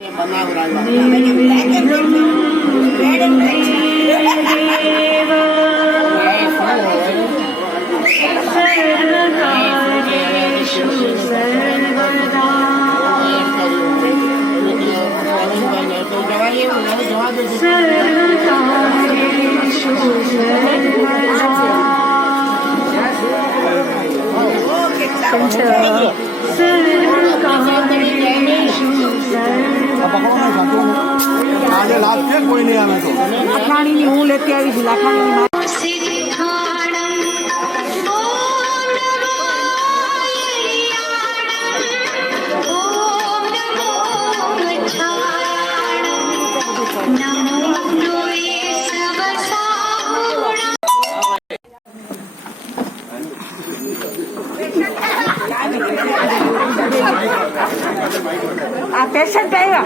बना हो रहा है मैंने ब्लैक एंड रेड एंड આજે લાસ્ટ છે કોઈ નહીં આવે તો લાખાણીની હું લેતી આવી છું લાખાણીની આ પેશન્ટ આવ્યા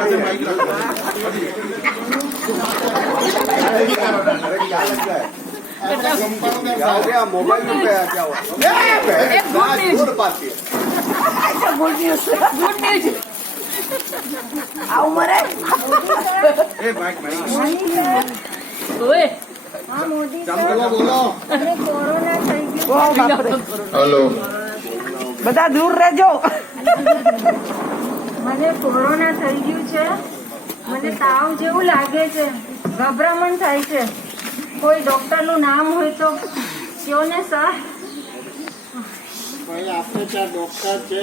मोबाइल में क्या हुआ ગુડ ન્યૂઝ આવું મરે ઓય હા મોદી बोलो મને કોરોના થઈ ગયો हेलो બધા દૂર રહેજો મને કોરોના થઈ ગયું છે મને તાવ જેવું લાગે છે ગભરામણ થાય છે કોઈ ડોક્ટરનું નામ હોય તો કયો ને સર ભાઈ આપણે ત્યાં ડોક્ટર છે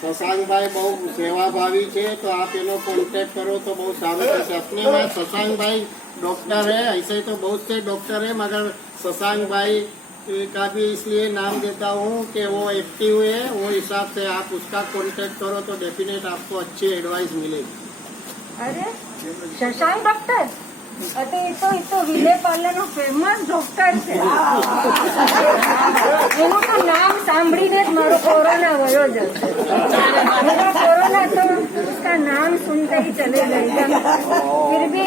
शशांक બહુ સેવાભાવી છે तो आप इन्हों कॉन्टेक्ट करो तो बहुत साરું है अपने में शशांक भाई डॉक्टर है ऐसे तो बहुत से डॉक्टर है मगर शशांक भाई का भी इसलिए नाम देता हूँ कि वो एक्टिव है वो हिसाब से आप उसका कॉन्टेक्ट करो तो डेफिनेट आपको अच्छी एडवाइस मिलेगी અરે શશાંક ડોક્ટર અરે એ તો વિલે પાર્લરનો ફેમસ ડોક્ટર છે એનું તો નામ સાંભળીને જ મારો કોરોના વયો જશે मेरा कोरोना तो उसका नाम सुनते ही चले जाएगा फिर भी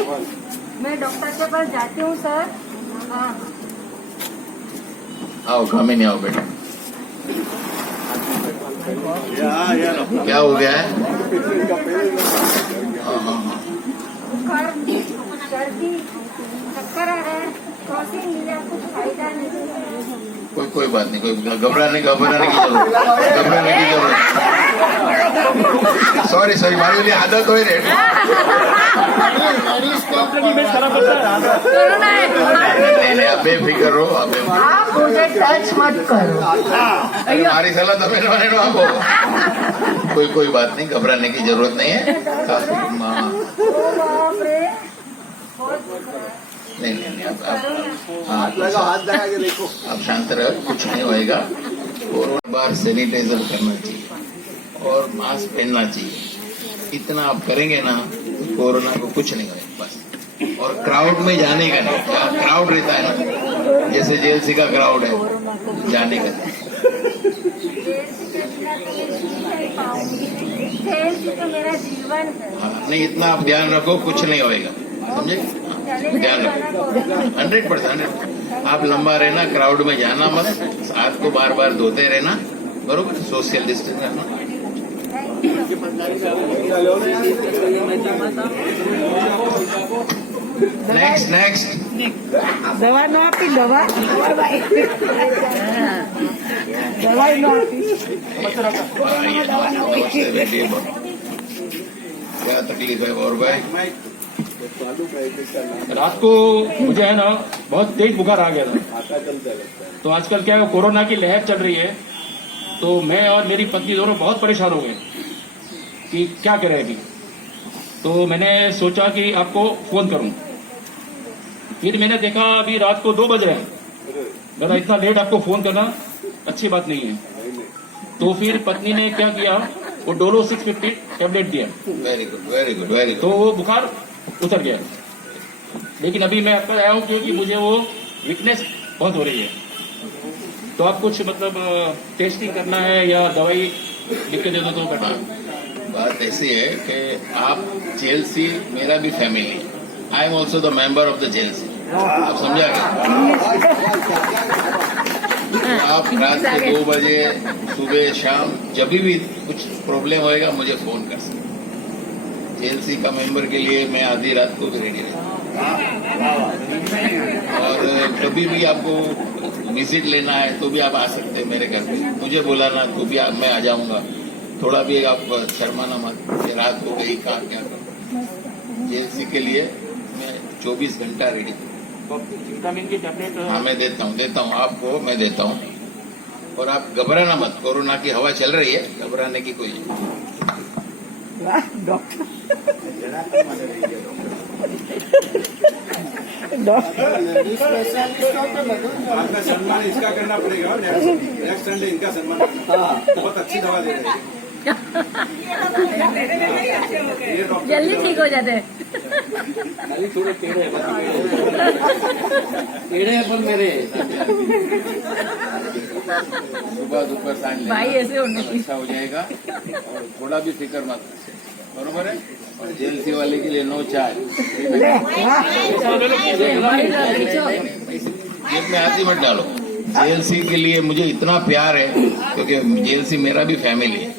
मैं डॉक्टर के पास जाती हूँ सर हाँ आओ कामिनी आओ बेटा क्या हो गया है हाँ हाँ हाँ बुखार सर्दी चक्कर आ रहा है क्रॉसिंग लिया कुछ फायदा नहीं कोई बात नहीं कोई घबराने की जरूरत सॉरी मारी वाली आदत हो रही नहीं आप बेफिक्र रहो आप मुझे टच मत करो हमारी सलाह तो मेरे वाले आपको कोई बात नहीं घबराने की जरूरत नहीं है नहीं आप हाथ लगा हाथ लगा के देखो आप शांत रहो कुछ नहीं होएगा और बार सैनिटाइजर करना चाहिए और मास्क पहनना चाहिए इतना आप करेंगे ना तो कोरोना को कुछ नहीं होगा बस और क्राउड में जाने का नहीं जहाँ क्राउड रहता है ना जैसे जेएलसी का क्राउड है जाने का नहीं तो मेरा जीवन है हाँ, नहीं इतना आप ध्यान रखो कुछ नहीं होएगा समझे ध्यान रखो 100% आप लंबा रहना क्राउड में जाना मत हाथ को बार बार धोते रहना बरोबर सोशल डिस्टेंस रखना नेक्स्ट દવા નો આપી દવા દવાઈ નો આપી क्या तकलीफ है और भाई रात को मुझे है ना बहुत तेज बुखार आ गया था तो आजकल क्या है कोरोना की लहर चल रही है तो मैं और मेरी पत्नी दोनों बहुत परेशान हो गए कि क्या करेगी तो मैंने सोचा कि आपको फोन करूं फिर मैंने देखा अभी रात को 2 बज रहे हैं मेरा इतना लेट आपको फोन करना अच्छी बात नहीं है तो फिर पत्नी ने क्या किया वो डोलो 650 टेबलेट दिया वेरी गुड तो वो बुखार उतर गया लेकिन अभी मैं आपका आया हूँ क्योंकि मुझे वो वीकनेस बहुत हो रही है तो आप कुछ मतलब टेस्टिंग करना है या दवाई लिख के दे दो तो बेटर बात ऐसी है कि आप जेएलसी मेरा भी family I am also the member of the JLC आप समझा क्या आप रात के 2 बजे सुबह शाम जब भी कुछ प्रॉब्लम होएगा मुझे फोन कर सकते जेएलसी का मेंबर के लिए मैं आधी रात को भी रेडी रहता हूँ। और कभी भी आपको विजिट लेना है तो भी आप आ सकते हैं मेरे घर पे, मुझे बुलाना तो भी मैं आ जाऊंगा। थोड़ा भी आप शर्माना मत, मुझे रात को गई कहा क्या करूँ। जेएलसी के लिए मैं 24 घंटा रेडी हूँ। विटामिन की टैबलेट हाँ मैं देता हूँ आपको, मैं देता हूँ। और आप घबराना मत, कोरोना की हवा चल रही है, घबराने की कोई स्पेशलिस्ट हो तो लगो। आपका सम्मान इसका करना पड़ेगा। नेक्स्ट संडे इनका सम्मान करना। बहुत अच्छी दवा दे रहे हैं। जल्दी ठीक हो जाते हैं। थोड़े टेढ़े हैं पर मेरे सुबह दोपहर सांझ भाई ऐसे होने की। अच्छा हो जाएगा। और थोड़ा भी फिक्र मत, बरोबर है। और जेएलसी वाले के लिए नो चार्ज। जेब में हाथ ही मत डालो। जेएलसी के लिए मुझे इतना प्यार है क्योंकि जेएलसी मेरा भी फैमिली है,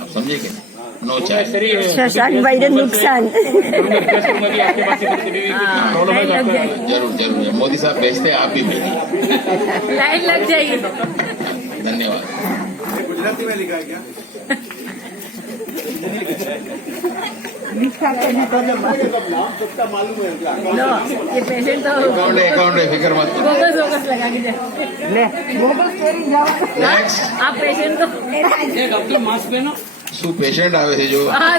आप समझे क्या? No charge. शशांक भाई नुकसान। आपके पास प्रॉब्लम है तो आपका जरूर जरूर, मोदी साहब भेजते हैं, आप भी भेजिए। लाइन लग जाएगी। धन्यवाद। गुजराती में लिखा है क्या? मालूम है क्या? लो, ये पेशेंट तो अकाउंट है, फिक्र मत करो। बोगस लगा के नेक्स्ट आप पेशेंट को શું પેશન્ટ આવે છે જો हाँ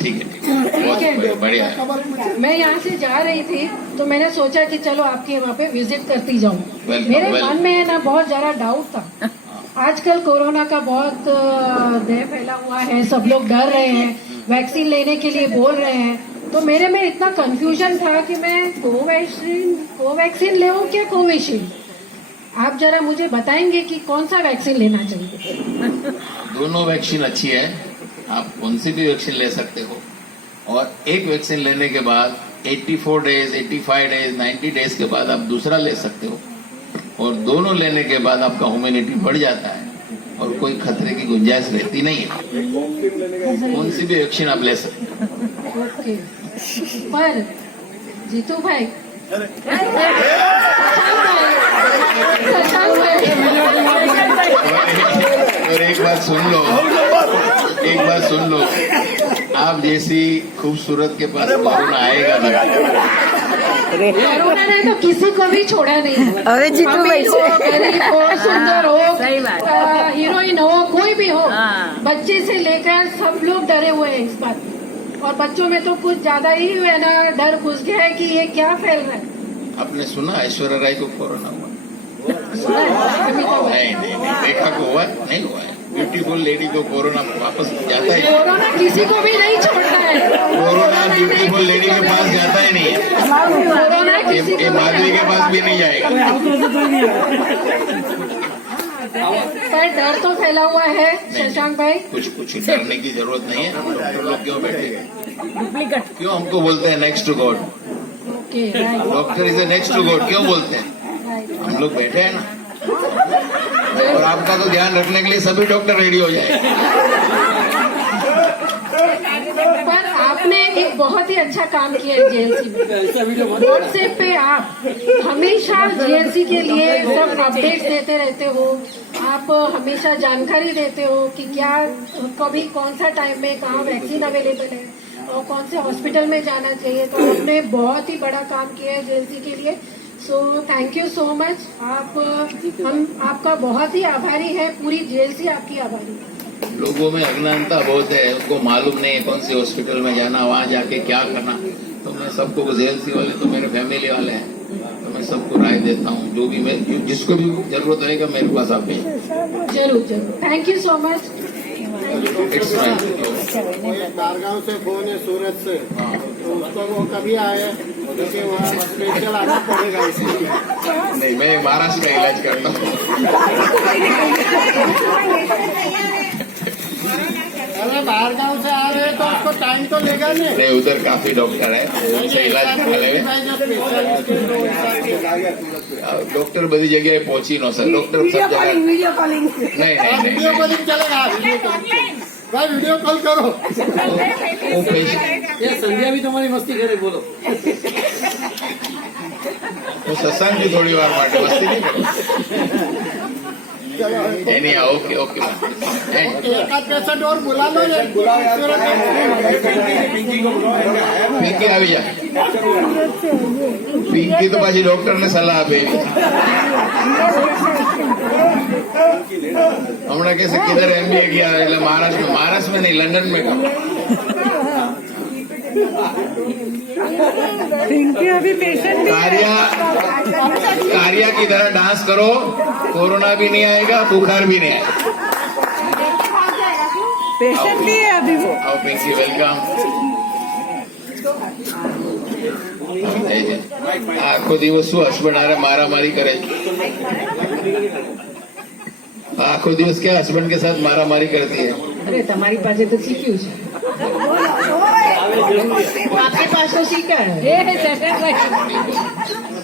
ठीक है बहुत बढ़िया है। मैं यहाँ से जा रही थी तो मैंने सोचा कि चलो आपके वहाँ पे विजिट करती जाऊँ। Welcome, मेरे welcome। मन में है ना बहुत ज्यादा डाउट था। आजकल कोरोना का बहुत देह फैला हुआ है, सब लोग डर रहे हैं, वैक्सीन लेने के लिए बोल रहे हैं। तो मेरे में इतना कंफ्यूजन था कि मैं कोवैक्सीन ले क्या कोविशील्ड। आप जरा मुझे बताएंगे कि कौन सा वैक्सीन लेना चाहिए। दोनों वैक्सीन अच्छी है, आप कौन सी भी वैक्सीन ले सकते हो। और एक वैक्सीन लेने के बाद 84 डेज, 85 डेज, 90 डेज के बाद आप दूसरा ले सकते हो। और दोनों लेने के बाद आपका ह्यूमिनिटी बढ़ जाता है और कोई खतरे की गुंजाइश रहती नहीं है। कौन सी भी वैक्सीन आप ले सकते हो। ओके, पर जीतू भाई और एक बात सुन लो, आप जैसी खूबसूरत के पास कोरोना आएगा ना। कोरोना ने तो किसी को भी छोड़ा नहीं। अरे जीतू भाई अमीर हो, गरीब हो, सुंदर हो, सही बात। हीरोइन हो, कोई भी हो, हाँ। बच्चे से लेकर सब लोग डरे हुए हैं इस बात में। और बच्चों में तो कुछ ज्यादा ही है ना, डर घुस गया है कि ये क्या फैल रहा है। आपने सुना ऐश्वर्या राय को कोरोना हुआ? कोरोना नहीं, देखा को हुआ नहीं हुआ है। ब्यूटीफुल लेडी को कोरोना वापस जाता है। किसी को भी नहीं छोड़ता है। कोरोना ब्यूटीफुल लेडी के पास जाता ही नहीं है। कोरोना किसी ये को माधवी के पास भी नहीं जाएगा। पर डर तो फैला हुआ है शशांक भाई। कुछ डरने की जरूरत नहीं है। डॉक्टर लोग क्यों बैठे, डुप्लीकेट। क्यों हमको बोलते हैं next to God? Okay, right, doctor is a next to God क्यों बोलते हैं? राइट। हम लोग बैठे हैं ना। और आपका तो ध्यान रखने के लिए सभी डॉक्टर रेडी हो जाए। पर आपने एक बहुत ही अच्छा काम किया है जेएलसी में। व्हाट्सएप पे आप हमेशा जेएलसी के लिए सब अपडेट्स देते रहते हो। आप हमेशा जानकारी देते हो कि क्या कभी कौन सा टाइम में कहाँ वैक्सीन अवेलेबल है और कौन से हॉस्पिटल में जाना चाहिए। तो आपने बहुत ही बड़ा काम किया है जेएलसी के लिए। So thank you so much. हम आपका बहुत ही आभारी है, पूरी जेएलसी आपकी आभारी है। लोगों में अज्ञानता बहुत है, उनको मालूम नहीं है कौन सी हॉस्पिटल में जाना, वहाँ जाके क्या करना। तो मैं सबको, जेएलसी वाले तो मेरे फैमिली वाले हैं, तो मैं सबको राय देता हूँ। जो भी जिसको भी जरूरत रहेगा मेरे पास आप जरूर जरूर। Thank you so much. It's fine. Bargaon से फोन है, सूरत से, तो उसको वो कभी आए क्योंकि वहाँ स्पेशल आना पड़ेगा इसलिए। नहीं, मैं महाराष्ट्र का इलाज करता हूँ। अरे बाहर गांव से आ रहे हैं तो उसको टाइम तो लेगा नहीं। नहीं, उधर काफी डॉक्टर है, उनसे इलाज करा लेवे। डॉक्टर बड़ी जगह पहुंची नो सर, डॉक्टर सब जगह वीडियो कॉलिंग नहीं नहीं वीडियो नहीं कॉलिंग चलेगा, वीडियो कॉलिंग भाई, वीडियो कॉल करो। वो पेशेंट संध्या भी तुम्हारी मस्ती करे, बोलो। वो सत्संग भी थोड़ी बार માટે મસ્તી નહીં કરો। नहीं, ओके ओके एक आध पेशेंट और बुला लो, पिंकी આવી જા। पिंकी तो पाછી डॉक्टर ने सलाह આપે। હમણાં કહેશે કિધર MBA किया, એટલે महाराष्ट्र में नहीं, लंदन में करो। अभी पेशेंट कारिया की तरह डांस करो, कोरोना भी नहीं आएगा, बुखार भी नहीं आएगा। पेशेंट भी है अभी वो। आओ पिंकी, वेलकम। આખો દિવસ શું હસબન્ડ હારે મારામારી કરે? આખો દિવસ क्या हस्बैंड के साथ मारामारी करती है? अरे तुम्हारी पास तो सीखी है, आपके पास तो सीखा है।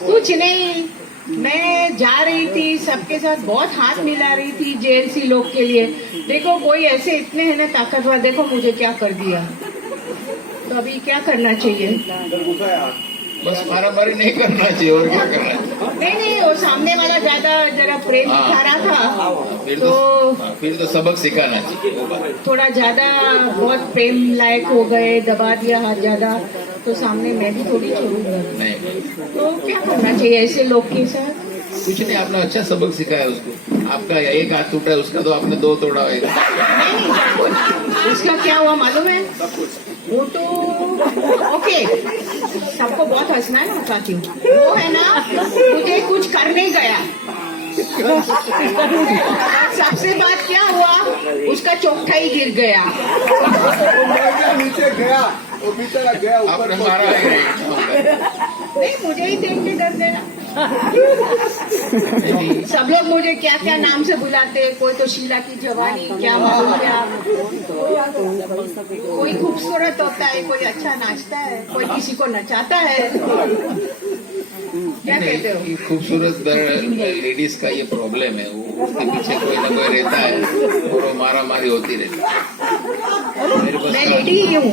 कुछ नहीं, मैं जा रही थी, सबके साथ बहुत हाथ मिला रही थी जेएलसी लोग के लिए। देखो कोई ऐसे इतने है ना ताकतवर, देखो मुझे क्या कर दिया। तो अभी क्या करना चाहिए? बस मारामारी नहीं करना चाहिए, और क्या करना चाहिए? नहीं, वो सामने वाला ज्यादा जरा प्रेम दिखा रहा था, फिर तो सबक सिखाना चाहिए। वो बात। थोड़ा ज्यादा बहुत प्रेम लायक हो गए, दबा दिया हाथ ज्यादा, तो सामने मैं भी थोड़ी छोड़ूंगा। नहीं, तो क्या करना चाहिए ऐसे लोग के साथ? कुछ नहीं, आपने अच्छा सबक सिखाया उसको। आपका एक हाथ टूटा है, उसका तो आपने 2 तोड़ा होगा। नहीं, उसका क्या हुआ मालूम है? वो तो ओके, सबको बहुत हंसना है ना, क्यों वो है ना, मुझे कुछ करने गया, सबसे बात क्या हुआ, उसका चौथा ही गिर गया। नीचे गया, वो बेचारा गया ऊपर आपने मारा है नहीं, मुझे ही देख के डर गया। सब लोग मुझे क्या क्या नाम से बुलाते, कोई तो शीला की जवानी, क्या मालूम क्या, कोई खूबसूरत होता है, कोई अच्छा नाचता है, कोई किसी को नचाता है। क्या कहते हो? नहीं, खूबसूरत लेडीज का ये प्रॉब्लम है, वो उसके पीछे कोई ना कोई रहता है और वो मारामारी होती रहती है। मेरे पास मैं लेडी ही हूँ।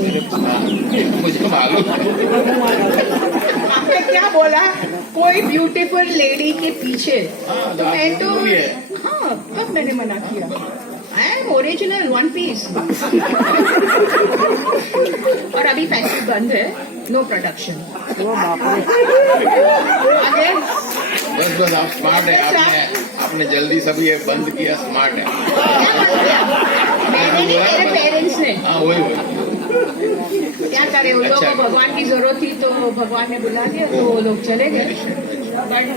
मुझे मालूम है। आपने क्या बोला? कोई ब्यूटीफुल लेडी के पीछे, तो मैं तो हाँ, कब मैंने मना किया? I am original, 1 piece. और अभी फैक्ट्री बंद है, नो प्रोडक्शन। आगे बस आप स्मार्ट है, आपने जल्दी सब ये बंद किया, स्मार्ट है। मैंने नहीं, मेरे पेरेंट्स ने। हाँ वही क्या करे, उन लोगों को भगवान की जरूरत थी तो भगवान ने बुला दिया, तो वो लोग चले गए। बट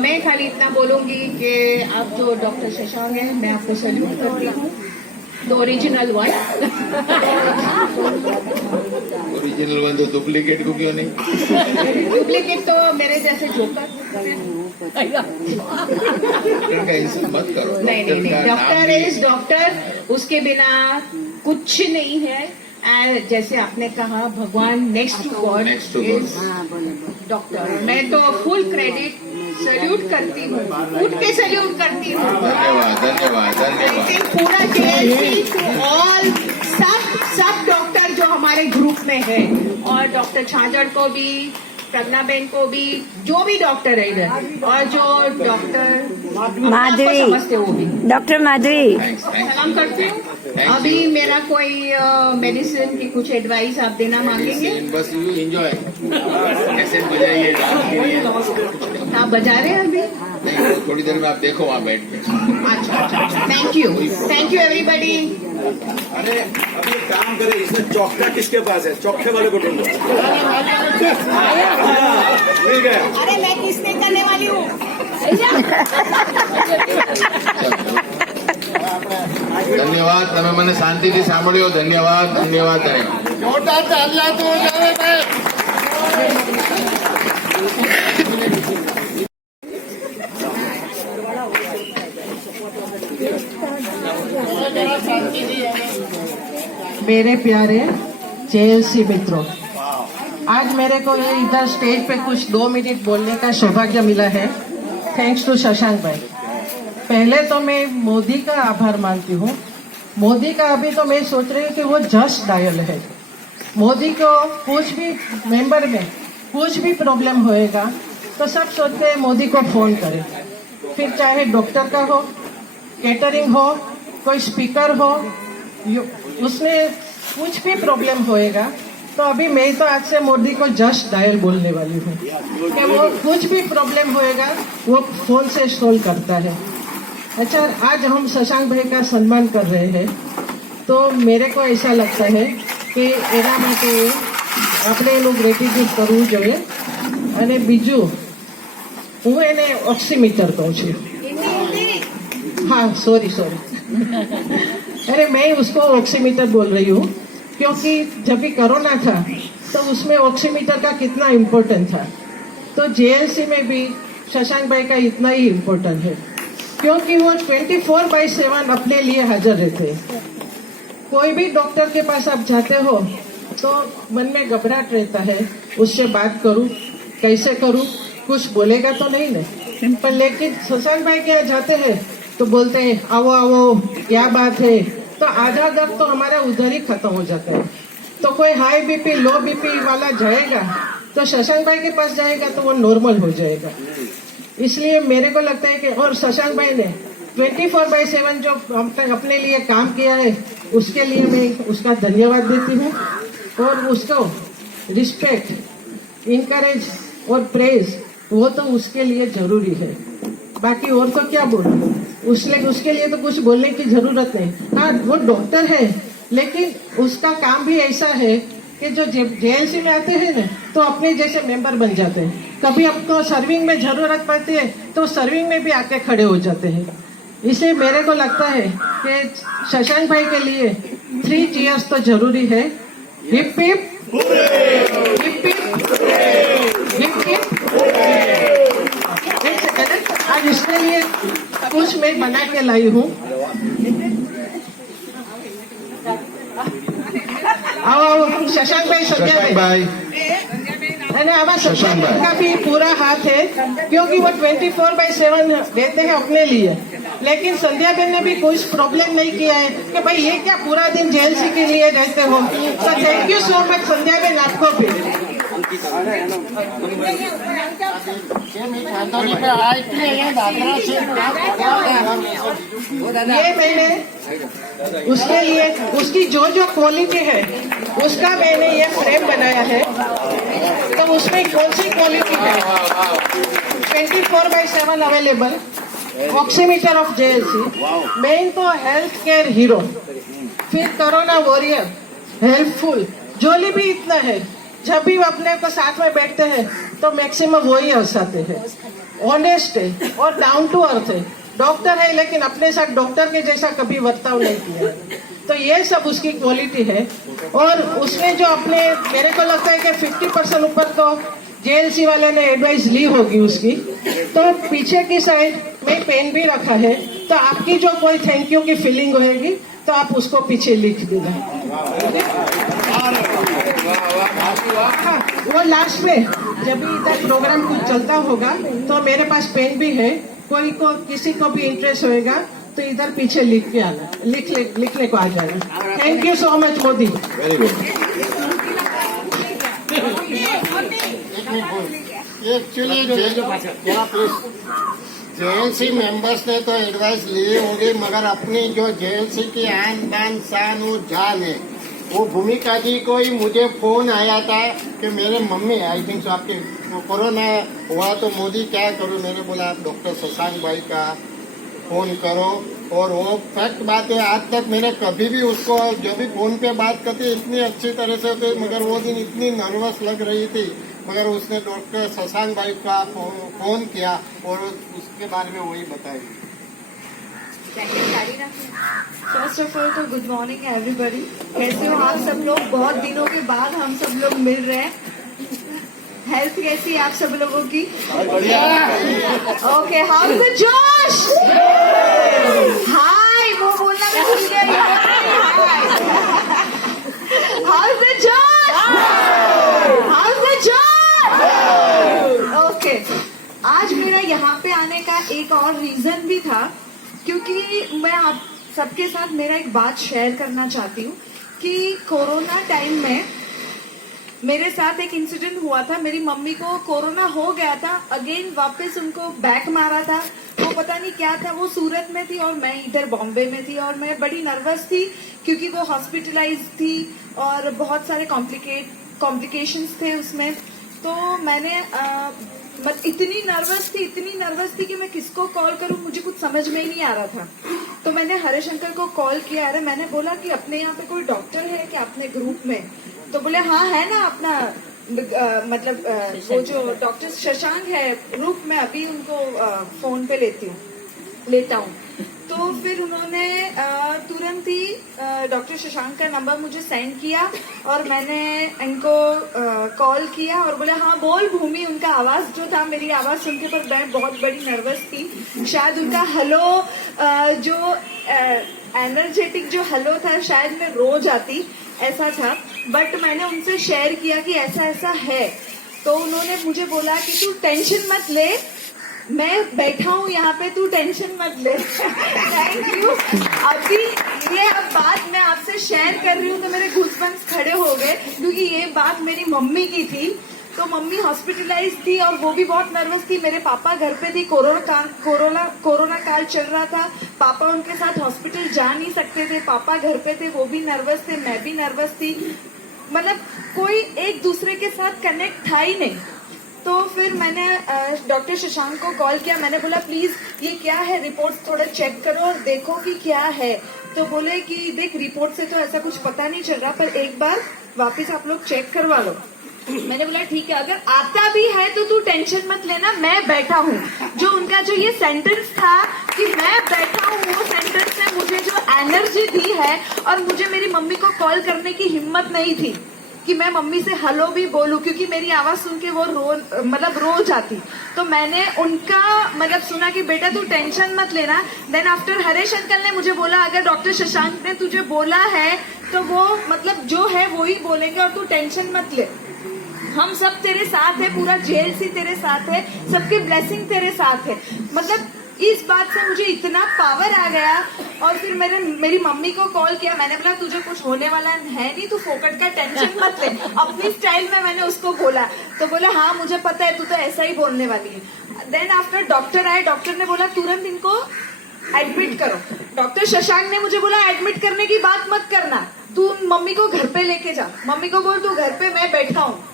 मैं खाली इतना बोलूंगी कि आप जो डॉक्टर शशांक हैं, मैं आपको सैल्यूट करती हूँ, the original one. Original one तो डुप्लीकेट को क्यों नहीं? डुप्लीकेट तो मेरे जैसे जोकर। डॉक्टर का इंसल्ट मत करो। नहीं, डॉक्टर इज डॉक्टर, उसके बिना कुछ नहीं है। जैसे आपने कहा, भगवान next to God is doctor. मैं तो फुल क्रेडिट सैल्यूट करती हूँ, उठ के सैल्यूट करती हूँ। धन्यवाद धन्यवाद धन्यवाद। पूरा जेएलसी ऑल सब डॉक्टर जो हमारे ग्रुप में है, और डॉक्टर छाजड़ को भी, प्रज्ञाबेन को भी, जो भी डॉक्टर है इधर, और जो डॉक्टर माधुरी, समझते हो वो भी, डॉक्टर माधुरी, सलाम करती हूँ। अभी मेरा कोई मेडिसिन की कुछ एडवाइस आप देना मांगेंगे? बस यू एंजॉय, कैसे बजाइए डांस के लिए। आप बजा रहे हैं अभी? नहीं, थोड़ी देर में आप देखो वहाँ बैठ के। अच्छा, थैंक यू एवरीबडी। अरे अभी एक काम करे, इसमें चौका किसके पास है? चौके वाले को ढूंढो। मिल गया। अरे मैं किसने करने वाली हूँ? ધન્યવાદ, તમે મને શાંતિથી સાંભળ્યો, ધન્યવાદ ધન્યવાદ ધન્યવાદ। જોરદાર તાલિયા તો જાવે ભાઈ। मेरे प्यारे जेएलसी मित्रों, आज मेरे को ये इधर स्टेज पे कुछ 2 मिनट बोलने का सौभाग्य मिला है, थैंक्स टू शशांक भाई। पहले तो मैं मोदी का आभार मानती हूँ। मोदी का अभी तो मैं सोच रही हूँ कि वो जस्ट डायल है। मोदी को कुछ भी मेंबर में कुछ भी प्रॉब्लम होएगा तो सब सोचते हैं मोदी को फोन करें, फिर चाहे डॉक्टर का हो, कैटरिंग हो, कोई स्पीकर हो, उसमें कुछ भी प्रॉब्लम होएगा तो अभी मैं तो आज से मोदी को जस्ट डायल बोलने वाली हूँ कि वो कुछ भी प्रॉब्लम होएगा वो फोन से सॉल्व करता है। अच्छा, आज हम शशांक भाई का सम्मान कर रहे हैं तो मेरे को ऐसा लगता है कि એના માટે આપણે એનું ગ્રેટિટ્યુડ કરવું જોઈએ। અને બીજું હું એને ઓક્સીમીટર કહું છું। हाँ सॉरी अरे मैं उसको ऑक्सीमीटर बोल रही हूँ क्योंकि जब भी कोरोना था तो उसमें ऑक्सीमीटर का कितना इम्पोर्टेंट था, तो जेएलसी में भी शशांक भाई का इतना ही इम्पोर्टेंट है क्योंकि वो 24/7 अपने लिए हाजिर रहते हैं। कोई भी डॉक्टर के पास आप जाते हो तो मन में घबराहट रहता है, उससे बात करूं कैसे करूं, कुछ बोलेगा तो नहीं ना, पर लेकिन शशांक भाई के यहाँ जाते हैं तो बोलते हैं आओ आओ क्या बात है, तो आधा दर्द तो हमारा उधर ही खत्म हो जाता है। तो कोई हाई बीपी लो बीपी वाला जाएगा तो शशांक भाई के पास जाएगा तो वो नॉर्मल हो जाएगा। इसलिए मेरे को लगता है कि और शशांक भाई ने 24/7 जो अपने लिए काम किया है उसके लिए मैं उसका धन्यवाद देती हूँ और उसको रिस्पेक्ट, इनकरेज और प्रेज वो तो उसके लिए जरूरी है। बाकी और तो क्या बोलूं, उसके लिए तो कुछ बोलने की जरूरत नहीं। हाँ, वो डॉक्टर है लेकिन उसका काम भी ऐसा है कि जो जेएलसी में आते हैं ना तो अपने जैसे मेंबर बन जाते हैं। कभी आपको सर्विंग में जरूरत पड़ती है तो सर्विंग में भी आके खड़े हो जाते हैं। इसलिए मेरे को लगता है कि शशांक भाई के लिए 3 चीयर्स तो जरूरी है। Hip hip hip hip hip hip. आज इसके लिए कुछ मैं बना के लाई हूँ। आओ शशांक भाई, संजय भाई है ना, हमारा शशांक का भी पूरा हाथ है क्योंकि वो 24/7 देते हैं अपने लिए, लेकिन संध्या बेन ने भी कोई प्रॉब्लम नहीं किया है कि भाई ये क्या पूरा दिन जेएलसी के लिए रहते हो। तो thank you so much Sandhya Ben, आपको भी। ये मैंने उसके लिए उसकी जो जो क्वालिटी है उसका मैंने ये फ्रेम बनाया है। तो उसमें कौन सी क्वालिटी है, 24/7 available, oximeter of JLC, main तो हेल्थ केयर हीरो, फिर कोरोना वॉरियर, हेल्पफुल, जोली भी इतना है। जब भी अपने को साथ में बैठते हैं तो मैक्सिमम वही हंसाते हैं, ऑनेस्ट है और डाउन टू अर्थ है। डॉक्टर है लेकिन अपने साथ डॉक्टर के जैसा कभी बर्ताव नहीं किया है। तो ये सब उसकी क्वालिटी है। और उसने जो अपने, मेरे को लगता है कि 50% ऊपर तो जेएलसी वाले ने एडवाइस ली होगी उसकी। तो पीछे की साइड में पेन भी रखा है, तो आपकी जो कोई थैंक यू की फीलिंग होगी तो आप उसको पीछे लिख देना। हाँ, वो लास्ट में जब भी इधर प्रोग्राम कुछ चलता होगा तो मेरे पास पेन भी है, कोई को किसी को भी इंटरेस्ट होएगा तो इधर पीछे लिख के आना, लिखने को आ जाना। Thank you so much Modi. Very good. Actually JLC members ने तो एडवाइस ली होगी, मगर अपनी जो जेएलसी की आन बान शान और जान है, वो भूमिका जी को ही मुझे फोन आया था कि मेरे मम्मी, आई थिंक सो आपके कोरोना हुआ तो मोदी क्या करूं, मैंने बोला आप डॉक्टर शशांक भाई का फोन करो। और वो फैक्ट बात है, आज तक मैंने कभी भी उसको जब भी फोन पे बात करती इतनी अच्छी तरह से होती, मगर वो दिन इतनी नर्वस लग रही थी, मगर उसने डॉक्टर शशांक भाई का फोन किया और उसके बारे में वही बताया। फर्स्ट ऑफ ऑल तो गुड मॉर्निंग एवरीबॉडी, कैसे हो आप सब लोग? बहुत दिनों के बाद हम सब लोग मिल रहे हैं। हेल्थ कैसी है आप सब लोगों की? ओके, हाउ इज द जोश? हाय, वो बोलना मैं भूल गई। हाउ इज द जोश? आज मेरा यहाँ पे आने का एक और रीजन भी था, क्योंकि मैं आप सबके साथ मेरा एक बात शेयर करना चाहती हूँ कि कोरोना टाइम में मेरे साथ एक इंसिडेंट हुआ था। मेरी मम्मी को कोरोना हो गया था, अगेन वापस उनको बैक मारा था। वो पता नहीं क्या था, वो सूरत में थी और मैं इधर बॉम्बे में थी, और मैं बड़ी नर्वस थी क्योंकि वो हॉस्पिटलाइज थी और बहुत सारे कॉम्प्लिकेशंस थे उसमें। तो मैंने इतनी नर्वस थी कि मैं किसको कॉल करूं, मुझे कुछ समझ में ही नहीं आ रहा था। तो मैंने हरिशंकर को कॉल किया। अरे मैंने बोला कि अपने यहाँ पे कोई डॉक्टर है क्या अपने ग्रुप में? तो बोले हाँ है ना, अपना वो जो डॉक्टर शशांक है ग्रुप में, अभी उनको फोन पे लेता हूँ। तो फिर उन्होंने तुरंत ही डॉक्टर शशांक का नंबर मुझे सेंड किया और मैंने इनको कॉल किया और बोले हाँ बोल भूमि। उनका आवाज जो था, मेरी आवाज सुन के पर मैं बहुत बड़ी नर्वस थी। शायद उनका हेलो जो एनर्जेटिक जो हेलो था, शायद मैं रो जाती, ऐसा था। बट मैंने उनसे शेयर किया कि ऐसा ऐसा है। तो उन्होंने मुझे बोला कि तू टेंशन मत ले, मैं बैठा हूँ यहाँ पे, तू टेंशन मत ले। Thank you. अभी ये अब बात मैं आपसे शेयर कर रही हूँ तो मेरे गूज़बम्प्स खड़े हो गए, क्योंकि ये बात मेरी मम्मी की थी। तो मम्मी हॉस्पिटलाइज थी और वो भी बहुत नर्वस थी। मेरे पापा घर पे थी, कोरोना काल चल रहा था। पापा उनके साथ हॉस्पिटल जा नहीं सकते थे, पापा घर पे थे, वो भी नर्वस थे, मैं भी नर्वस थी। मतलब कोई एक दूसरे के साथ कनेक्ट था ही नहीं। तो फिर मैंने डॉक्टर शशांक को कॉल किया। मैंने बोला प्लीज ये क्या है, रिपोर्ट्स थोड़ा चेक करो और देखो कि क्या है। तो बोले कि देख रिपोर्ट से तो ऐसा कुछ पता नहीं चल रहा, पर एक बार वापस आप लोग चेक करवा लो। मैंने बोला ठीक है, अगर आता भी है तो तू टेंशन मत लेना, मैं बैठा हूँ। जो उनका जो ये सेंटेंस था कि मैं बैठा हूँ, वो सेंटेंस ने मुझे जो एनर्जी दी है, और मुझे मेरी मम्मी को कॉल करने की हिम्मत नहीं थी कि मैं मम्मी से हेलो भी बोलूं, क्योंकि मेरी आवाज सुन के वो रो जाती। तो मैंने उनका सुना कि बेटा तू टेंशन मत लेना। देन आफ्टर हरेश अंकल ने मुझे बोला अगर डॉक्टर शशांक ने तुझे बोला है तो वो जो है वो ही बोलेंगे और तू टेंशन मत ले, हम सब तेरे साथ है, पूरा जेएलसी तेरे साथ है, सबके ब्लेसिंग तेरे साथ है। इस बात से मुझे इतना पावर आ गया। और फिर मैंने मेरी मम्मी को कॉल किया। मैंने बोला तुझे कुछ होने वाला है नहीं, तू फोकट का टेंशन मत ले, अपनी स्टाइल में मैंने उसको बोला। तो बोला हाँ मुझे पता है, तू तो ऐसा ही बोलने वाली है। देन आफ्टर डॉक्टर आए, डॉक्टर ने बोला तुरंत इनको एडमिट करो। डॉक्टर शशांक ने मुझे बोला एडमिट करने की बात मत करना, तू मम्मी को घर पे लेके जा, मम्मी को बोल तू घर पे मैं बैठा हूँ।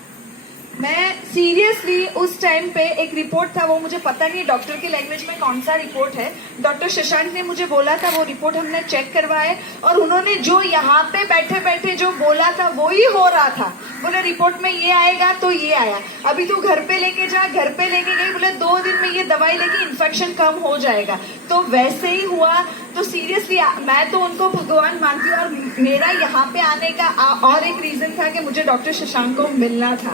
मैं सीरियसली उस टाइम पे एक रिपोर्ट था, वो मुझे पता नहीं डॉक्टर की लैंग्वेज में कौन सा रिपोर्ट है, डॉक्टर शशांक ने मुझे बोला था, वो रिपोर्ट हमने चेक करवाए और उन्होंने जो यहाँ पे बैठे बैठे जो बोला था वो ही हो रहा था। बोले रिपोर्ट में ये आएगा तो ये आया, अभी तू घर पे लेके जा। घर पे लेके गई, बोले 2 दिन में ये दवाई लेके इन्फेक्शन कम हो जाएगा। तो वैसे ही हुआ। तो सीरियसली मैं तो उनको भगवान मानती हूँ। और मेरा यहाँ पे आने का और एक रीजन था कि मुझे डॉक्टर शशांक को मिलना था।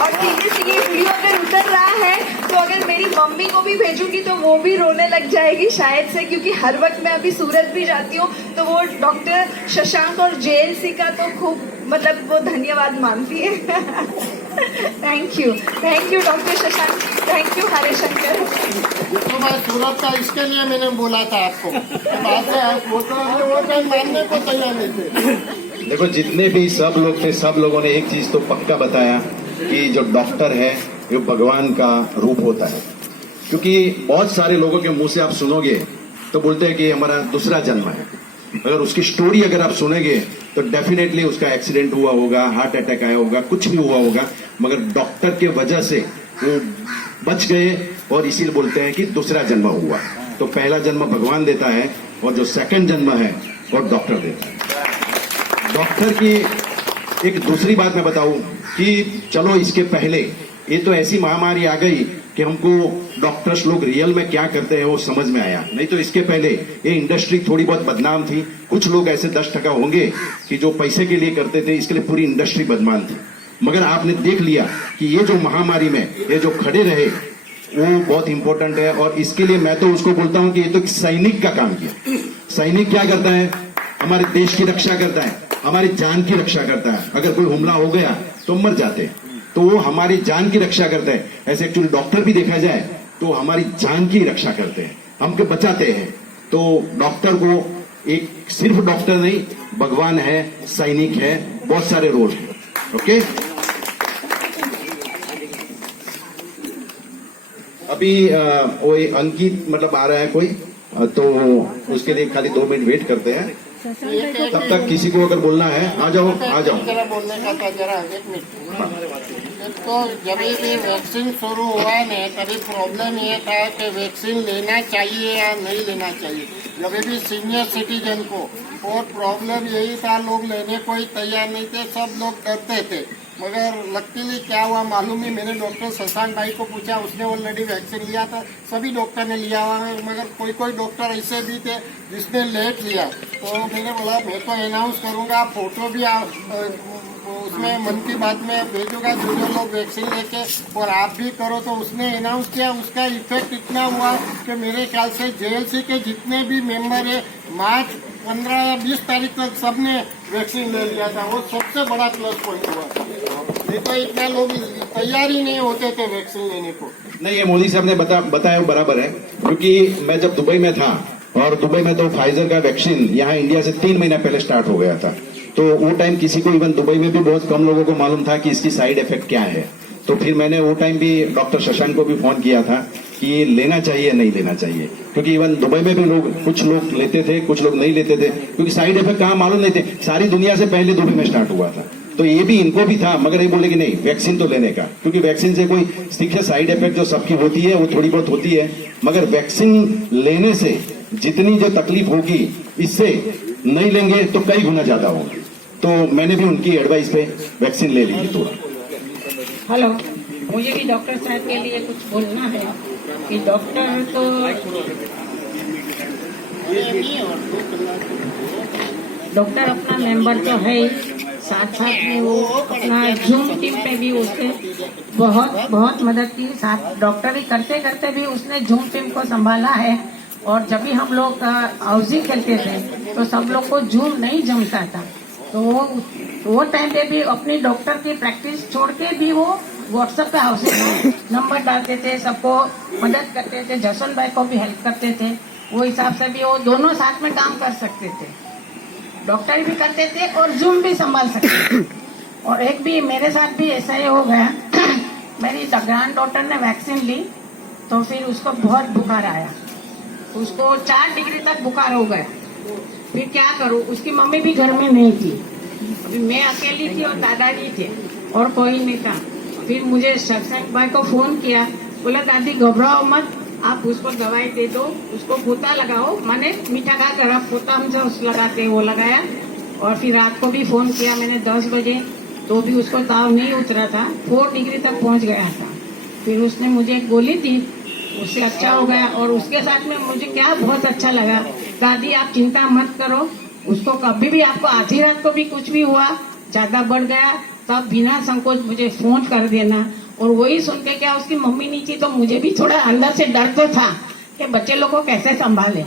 और सीरियसली ये वीडियो अगर उतर रहा है तो अगर मेरी मम्मी को भी भेजूंगी तो वो भी रोने लग जाएगी शायद से, क्योंकि हर वक्त मैं अभी सूरत भी जाती हूँ तो वो डॉक्टर शशांक और जेएलसी का तो खूब वो धन्यवाद मानती है। Thank you doctor Shashank, thank you Harishankar. तो मैं सूरत का इसके लिए मैंने बोला था आपको, बाद में वो टाइम मानने को तैयार नहीं थे। देखो जितने भी सब लोग थे, सब लोगों ने एक चीज तो पक्का बताया कि जो डॉक्टर है वो भगवान का रूप होता है। क्योंकि बहुत सारे लोगों के मुंह से आप सुनोगे तो बोलते हैं कि हमारा दूसरा जन्म है। अगर उसकी स्टोरी अगर आप सुनेंगे तो डेफिनेटली उसका एक्सीडेंट हुआ होगा, हार्ट अटैक आया होगा, कुछ भी हुआ होगा, मगर डॉक्टर के वजह से वो बच गए और इसीलिए बोलते हैं कि दूसरा जन्म हुआ। तो पहला जन्म भगवान देता है और जो सेकंड जन्म है वो डॉक्टर देता है। डॉक्टर की एक दूसरी बात मैं बताऊं कि चलो इसके पहले ये तो ऐसी महामारी आ गई कि हमको डॉक्टर्स लोग रियल में क्या करते हैं वो समझ में आया। नहीं तो इसके पहले ये इंडस्ट्री थोड़ी बहुत बदनाम थी। कुछ लोग ऐसे 10% होंगे कि जो पैसे के लिए करते थे, इसके लिए पूरी इंडस्ट्री बदनाम थी। मगर आपने देख लिया कि ये जो महामारी में ये जो खड़े रहे वो बहुत इंपॉर्टेंट है। और इसके लिए मैं तो उसको बोलता हूं कि ये तो सैनिक का काम किया। सैनिक क्या करता है? हमारे देश की रक्षा करता है, हमारी जान की रक्षा करता है। अगर कोई हमला हो गया तो मर जाते हैं, तो वो हमारी जान की रक्षा करते हैं। ऐसे एक्चुअली डॉक्टर भी देखा जाए तो हमारी जान की रक्षा करते हैं, हमको बचाते हैं। तो डॉक्टर को एक सिर्फ डॉक्टर नहीं, भगवान है, सैनिक है, बहुत सारे रोल हैं। ओके, अभी वो अंकित मतलब आ रहा है कोई, तो उसके लिए खाली 2 मिनट वेट करते हैं। तब तक किसी को अगर बोलना है आ जाओ, आ जाओ। जरा बोलने का था, जरा 1 मिनट। तो जब भी वैक्सीन शुरू हुआ ना, तभी प्रॉब्लम ये था कि वैक्सीन लेना चाहिए या नहीं लेना चाहिए। जब भी सीनियर सिटीजन को, और प्रॉब्लम यही था, लोग लेने को ही तैयार नहीं थे, सब लोग डरते थे। मगर लकीली क्या हुआ मालूम नहीं, मैंने डॉक्टर शशांक भाई को पूछा, उसने ऑलरेडी वैक्सीन लिया था, सभी डॉक्टर ने लिया हुआ है। मगर कोई कोई डॉक्टर ऐसे भी थे जिसने लेट लिया। तो मैंने बोला मैं तो अनाउंस करूंगा, फोटो भी उसमें मन की बात में भेजूंगा, जो लोग वैक्सीन लेके, और आप भी करो। तो उसने अनाउंस किया, उसका इफेक्ट इतना हुआ कि मेरे ख्याल से जेएलसी के जितने भी मेंबर है, मार्च 15 या 20 तारीख तक सबने वैक्सीन ले लिया था। वो सबसे बड़ा प्लस पॉइंट हुआ। नहीं तो इतना लोग तैयार ही नहीं होते थे वैक्सीन लेने को। नहीं, ये मोदी साहब ने बताया बराबर है, क्योंकि मैं जब दुबई में था, और दुबई में तो फाइजर का वैक्सीन यहाँ इंडिया से 3 महीना पहले स्टार्ट हो गया था। तो वो टाइम किसी को, इवन दुबई में भी बहुत कम लोगों को मालूम था कि इसकी साइड इफेक्ट क्या है। तो फिर मैंने वो टाइम भी डॉक्टर शशांक को भी फोन किया था कि ये लेना चाहिए नहीं लेना चाहिए, क्योंकि इवन दुबई में भी कुछ लोग लेते थे, कुछ लोग नहीं लेते थे, क्योंकि साइड इफेक्ट कहाँ मालूम नहीं थे। सारी दुनिया से पहले दुबई में स्टार्ट हुआ था, तो ये भी इनको भी था। मगर ये बोले कि नहीं, वैक्सीन तो लेने का, क्योंकि वैक्सीन से कोई सीखे साइड इफेक्ट जो सबकी होती है वो थोड़ी बहुत होती है, मगर वैक्सीन लेने से जितनी जो तकलीफ होगी, इससे नहीं लेंगे तो कई गुना ज्यादा होगा। तो मैंने भी उनकी एडवाइस पे वैक्सीन ले ली थी। हेलो, मुझे भी डॉक्टर साहब के लिए कुछ बोलना है कि डॉक्टर तो डॉक्टर अपना मेंबर तो है ही, साथ साथ में वो अपना जूम टीम पे भी उसने बहुत मदद की। साथ डॉक्टरी करते करते भी उसने जूम टीम को संभाला है। और जब भी हम लोग हाउसिंग खेलते थे तो सब लोग को जूम नहीं जमता था, तो वो टाइम पे भी अपनी डॉक्टर की प्रैक्टिस छोड़ के भी वो व्हाट्सएप पे हाउसिंग नंबर डालते थे, सबको मदद करते थे, जसवंत भाई को भी हेल्प करते थे। वो हिसाब से भी वो दोनों साथ में काम कर सकते थे, डॉक्टर भी करते थे और जूम भी संभाल सकते थे। और एक भी मेरे साथ भी ऐसा ही हो गया मेरी ग्रैंड डॉटर ने वैक्सीन ली तो फिर उसको बहुत बुखार आया, उसको 4 डिग्री तक बुखार हो गया। फिर क्या करूं, उसकी मम्मी भी घर में नहीं थी, मैं अकेली थी और दादाजी थे और कोई नहीं था। फिर मुझे शशांक भाई को फोन किया, बोला दादी घबराओ मत, आप उसको दवाई दे दो, उसको पोता लगाओ, माने मीठा का गरम पोता हम जो लगाते वो लगाया। और फिर रात को भी फोन किया मैंने 10 बजे, तो भी उसको ताव नहीं उतरा था, 4 डिग्री तक पहुंच गया था। फिर उसने मुझे एक गोली दी, उससे अच्छा हो गया। और उसके साथ में मुझे क्या बहुत अच्छा लगा, दादी आप चिंता मत करो, उसको कभी भी आपको आधी रात को भी कुछ भी हुआ, ज्यादा बढ़ गया, तब बिना संकोच मुझे फोन कर देना। और वही सुन के क्या उसकी मम्मी नहीं थी तो मुझे भी थोड़ा अंदर से डर तो था कि बच्चे लोग को कैसे संभाले।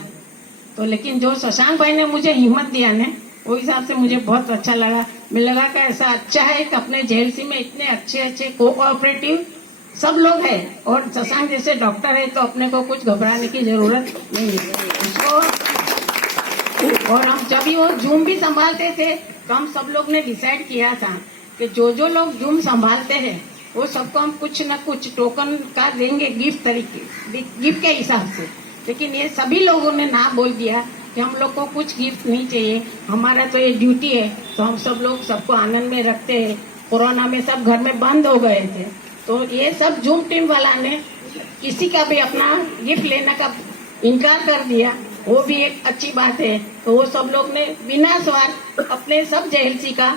तो लेकिन जो शशांक भाई ने मुझे हिम्मत दिया ने, वो हिसाब से मुझे बहुत अच्छा लगा। मुझे लगा कि ऐसा अच्छा है कि अपने जेएलसी में इतने अच्छे कोऑपरेटिव सब लोग हैं और शशांक जैसे डॉक्टर है, तो अपने को कुछ घबराने की जरूरत नहीं है उसको। और हम जब भी वो जूम भी संभालते थे तो हम सब लोग ने डिसाइड किया था कि जो लोग जूम संभालते हैं वो सबको हम कुछ न कुछ टोकन का देंगे, गिफ्ट के हिसाब से। लेकिन ये सभी लोगों ने ना बोल दिया कि हम लोग को कुछ गिफ्ट नहीं चाहिए, हमारा तो ये ड्यूटी है। तो हम सब लोग सबको आनंद में रखते हैं। कोरोना में सब घर में बंद हो गए थे, तो ये सब जूम टीम वाला ने किसी का भी अपना गिफ्ट लेने का इनकार कर दिया, वो भी एक अच्छी बात है। तो वो सब लोग ने बिना स्वार्थ अपने सब जेएलसी का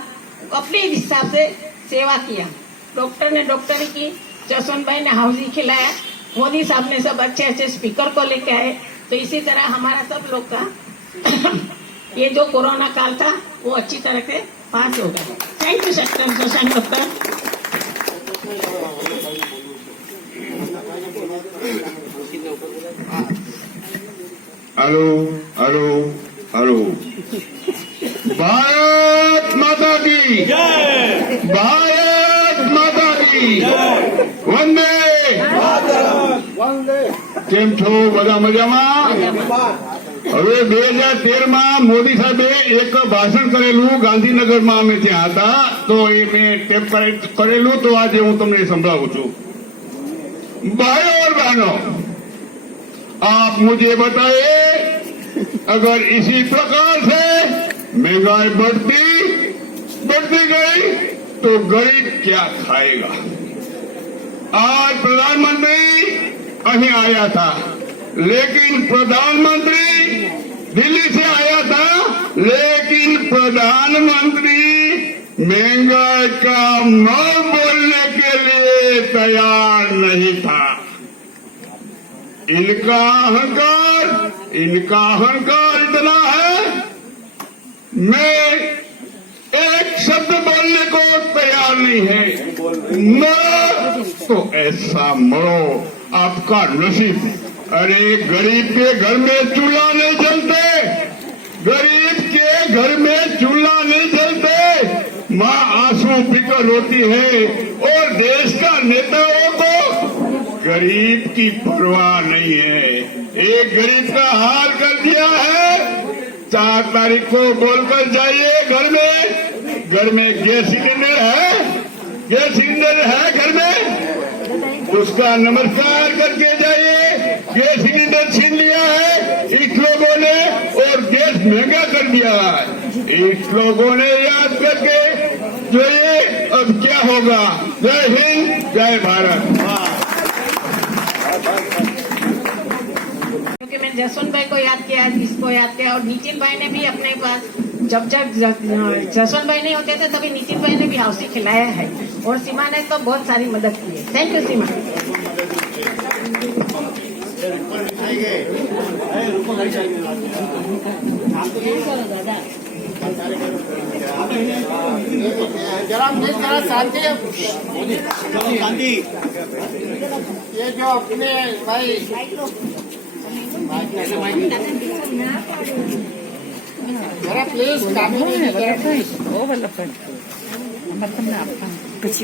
अपने हिसाब से सेवा किया। डॉक्टर ने डॉक्टरी की, जसवंत भाई ने हाउसिंग खिलाया, मोदी साहब ने सब अच्छे स्पीकर को लेके आए। तो इसी तरह हमारा सब लोग का ये जो कोरोना काल था वो अच्छी तरह से पास हो गया। Thank you Shashank doctor. Hello hello hello, Bharat माता की जय, भारत माता की વંદે કેમ છો બધા મજામાં? હવે 2013માં મોદી સાહેબે એક ભાષણ કરેલું ગાંધીનગરમાં, અમે ત્યાં હતા તો એ મેં ટેપ કરેલું, તો આજે હું તમને સંભળાવું છું. भाइयों और बहनों, आप मुझे बताइए, अगर इसी प्रकार से महंगाई बढ़ती गई तो गरीब क्या खाएगा? आज प्रधानमंत्री અહીં आया था, लेकिन प्रधानमंत्री दिल्ली से आया था, लेकिन प्रधानमंत्री महंगाई का मौत बोलने के लिए तैयार नहीं था. इनका अहंकार इतना है, मैं एक शब्द बोलने को तैयार नहीं है. मरो तो ऐसा मरो, आपका नसीब. अरे गरीब के घर में चूल्हा नहीं जलते, गरीब के घर में चूल्हा नहीं जलते, माँ आंसू पीकर रोती है, और देश का नेताओं को गरीब की परवाह नहीं है. एक गरीब का हाल कर दिया है. 4 तारीख को बोलकर जाइए घर में गैस सिलेंडर है घर में, उसका नमस्कार करके जाइए. गैस सिलेंडर छीन लिया है इस लोगों ने, और गैस महंगा कर दिया है इस लोगों ने. याद करके જોઈએ अब क्या होगा. जय हिंद, जय भारत. क्योंकि मैंने जसवंत भाई को याद किया, इसको याद किया, और नितिन भाई ने भी अपने पास जब जसवंत भाई नहीं होते थे तभी नितिन भाई ने भी हाउसी खिलाया है, और सीमा ने तो बहुत सारी मदद की है. थैंक यू सीमा. जरा शांति. ये जो अपने भाई जरा प्लीज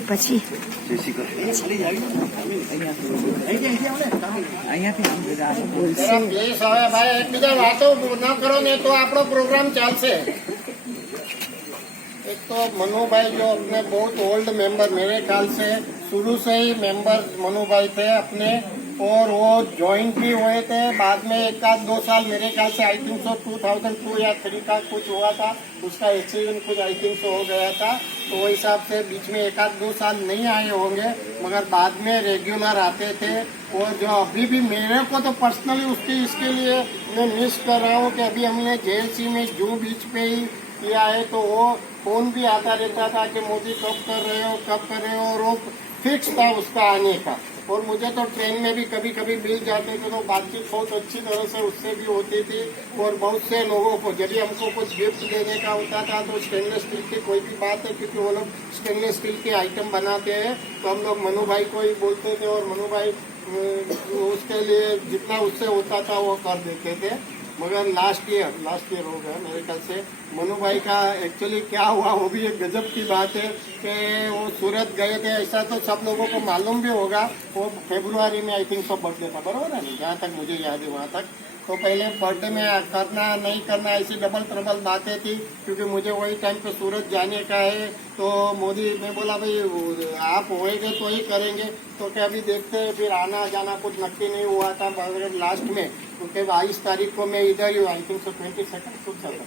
પછી जरा प्लीज હવે ભાઈ એકબીજા વાતો ન કરો ને તો આપણો प्रोग्राम ચાલશે. एक तो मनु भाई जो अपने बहुत ओल्ड मेंबर, मेरे ख्याल से शुरू से ही मेंबर मनु भाई थे अपने, और वो ज्वाइन भी हुए थे. बाद में 1-2 साल मेरे ख्याल से आई थिंक सो 2002 या 3 का कुछ हुआ था, उसका एक्सीडेंट कुछ आई थिंक सो हो गया था, तो वो हिसाब से बीच में 1-2 साल नहीं आए होंगे, मगर बाद में रेगुलर आते थे. और जो अभी भी मेरे को तो पर्सनली इसके लिए मैं मिस कर रहा हूँ कि अभी हमने JLC में जू बीच पे ही किया है, तो वो फोन भी आता रहता था कि मोदी कब कर रहे हो, और वो फिक्स था उसका आने का. और मुझे तो ट्रेन में भी कभी कभी मिल जाते थे, तो बातचीत बहुत अच्छी तरह से उससे भी होती थी. और बहुत से लोगों को जब भी हमको कुछ गिफ्ट देने का होता था तो स्टेनलेस स्टील की कोई भी बात है, क्योंकि वो लोग स्टेनलेस स्टील के आइटम बनाते हैं, तो हम लोग मनु भाई को ही बोलते थे, और मनु भाई उसके लिए जितना उससे होता था वो कर देते थे. मगर लास्ट ईयर हो गया मेरे ख्याल से. मनु भाई का एक्चुअली क्या हुआ वो भी एक गजब की बात है कि वो सूरत गए थे, ऐसा तो सब लोगों को मालूम भी होगा. वो फरवरी में आई थिंक सब बर्थडे था, बराबर है, जहाँ तक मुझे याद है वहाँ तक. तो पहले बर्थडे में करना नहीं करना ऐसी डबल ट्रबल बातें थी, क्योंकि मुझे वही टाइम पे सूरत जाने का है. तो मोदी, मैं बोला भाई आप होएंगे तो ही करेंगे, तो क्या अभी देखते हैं. फिर आना जाना कुछ नक्की नहीं हुआ था लास्ट में, क्योंकि 22 तारीख को मैं इधर ही हूँ. आई थिंक सो 22 कुछ चल रहा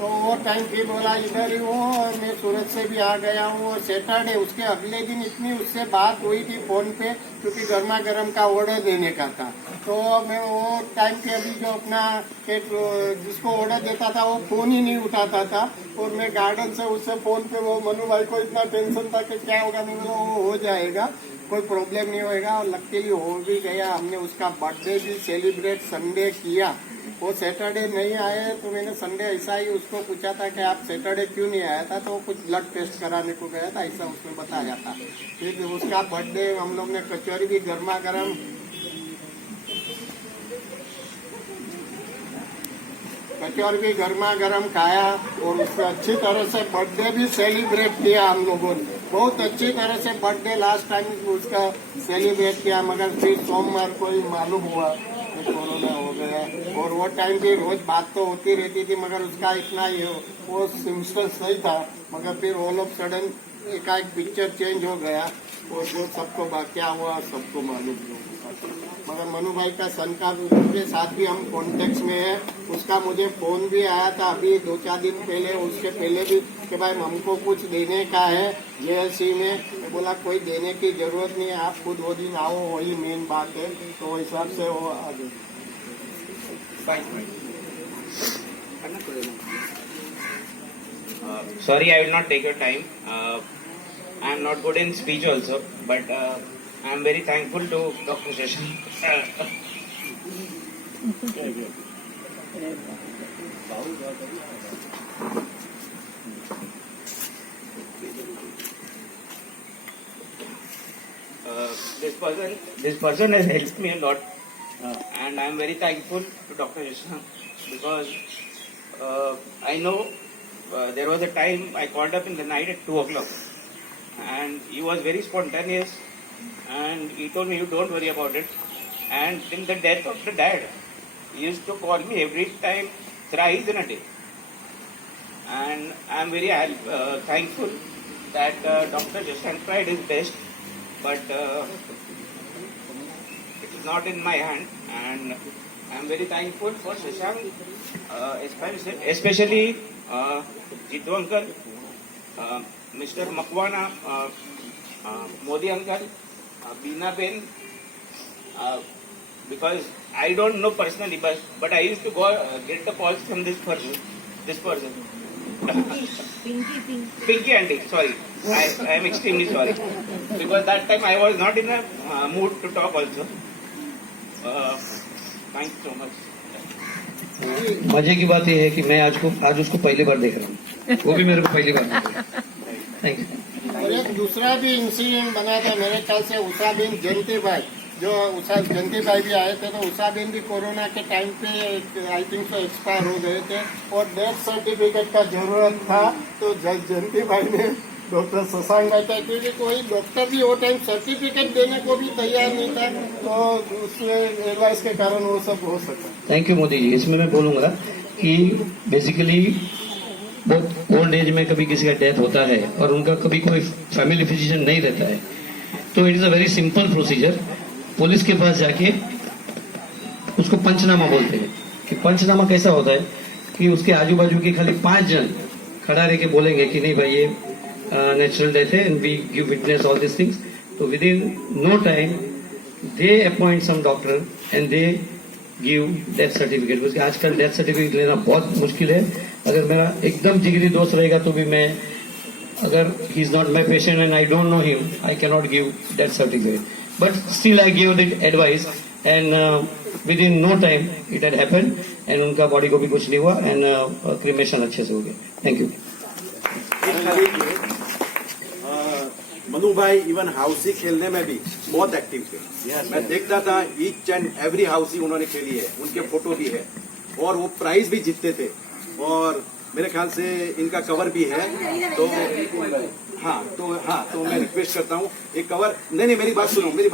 तो वो टाइम फिर बोला इधर ही हूँ, और मैं सूरत से भी आ गया हूँ. और सैटरडे उसके अगले दिन इतनी उससे बात हुई थी फोन पे, क्योंकि गर्मा गर्म का ऑर्डर देने का था. तो मैं वो टाइम पे अभी जो अपना जिसको ऑर्डर देता था वो फोन ही नहीं उठाता था, और मैं गार्डन से उससे फोन पे वो मनु भाई को इतना टेंशन था कि क्या होगा. मैं बोला वो हो जाएगा, कोई प्रॉब्लम नहीं होएगा. और लकीली हो भी गया. हमने उसका बर्थडे भी सेलिब्रेट संडे किया. वो सैटरडे नहीं आए तो मैंने संडे ऐसा ही उसको पूछा था कि आप सैटरडे क्यों नहीं आया था, तो कुछ ब्लड टेस्ट कराने को गया था, ऐसा उसने बताया था. फिर उसका बर्थडे हम लोग ने कचौरी भी गर्मा गर्म कचौर भी गर्मा गर्म खाया और उसका अच्छी तरह से बर्थडे भी सेलिब्रेट किया हम लोगों ने। बहुत अच्छी तरह से बर्थडे लास्ट टाइम उसका सेलिब्रेट किया, मगर फिर सोमवार को ही मालूम हुआ कि कोरोना हो गया। और वो टाइम भी रोज बात तो होती रहती थी, मगर उसका इतना ही वो सिम्टम्स नहीं था। मगर फिर ऑल ऑफ सडन एकाएक पिक्चर चेंज हो गया और वो सबको क्या हुआ सबको मालूम हुआ। मगर मनु भाई का शंका के साथ भी हम कॉन्टेक्ट में है। उसका मुझे फोन भी आया था अभी 2-4 दिन पहले, उसके पहले भी कि भाई हमको कुछ देने का है जेएलसी में। मैं बोला कोई देने की जरूरत नहीं है, आप खुद वो दिन आओ, वही मेन बात है। तो हिसाब से वो आ गए। Sorry, I will not take your time. I am not good in speech also, but I am very thankful to Dr. Shashank. This person has helped me a lot, and I am very thankful to Dr. Shashank because I know there was a time I called up in the night at 2 o'clock, and he was very spontaneous, and he told me, "You don't worry about it." And till the death of the dad, he used to call me every time, thrice in a day. And I am very thankful that Dr. Shashank tried his best, but it is not in my hand. And I am very thankful for Shashank, especially Jitu uncle, Mr. Makwana, Modi uncle, Beena Ben, because I don't know personally, but I used to go get the calls from this person. Pinky auntie, sorry. I am extremely sorry. Because that time I was not in a mood to talk also. Thank you so much. मजे की बात यह है कि मैं आज उसको पहली बार देख रहा हूँ, वो भी मेरे को पहली बार। Thank you. और एक दूसरा भी इंसिडेंट बना था मेरे ख्याल से, उषा बिन जयंती भाई, जो उषा जयंती भाई भी आए थे, तो उषा बिन भी कोरोना के टाइम पे आई थिंक तो एक्सपायर हो गए थे और डेथ सर्टिफिकेट का जरूरत था। तो जयंती भाई ने डॉक्टर शशांक भाई था, क्योंकि कोई डॉक्टर भी वो टाइम सर्टिफिकेट देने को भी तैयार नहीं था, तो उसमें एडवाइस के कारण वो सब हो सका। Thank you Modi ji. इसमें मैं बोलूंगा कि बेसिकली वो ओल्ड एज में कभी किसी का डेथ होता है और उनका कभी कोई फैमिली फिजिशियन नहीं रहता है, तो it is a very simple procedure. Police के पास जाके उसको पंचनामा बोलते हैं। कि पंचनामा कैसा होता है कि उसके आजू बाजू के खाली 5 जन खड़ा रह के बोलेंगे कि नहीं भाई ये नेचुरल डेथ है and we give witness all this things. तो with in no time they appoint some doctor and they give death certificate. क्योंकि आजकल डेथ सर्टिफिकेट लेना बहुत मुश्किल है। अगर मेरा एकदम जिगरी दोस्त रहेगा तो भी मैं, अगर he is not my patient and I don't know him, I can not give death certificate, but still I give the advice and with in no time it had happened and उनका body को भी कुछ नहीं हुआ and cremation अच्छे से हो गया। Thank you. मनु भाई इवन हाउसी खेलने में भी बहुत एक्टिव थे। मैं देखता था ईच एंड एवरी हाउसी उन्होंने खेली है, उनके फोटो भी है और वो प्राइज भी जीतते थे। और मेरे ख्याल से इनका कवर भी है, तो तो मैं रिक्वेस्ट करता हूँ एक कवर। नहीं मेरी बात सुनो, ये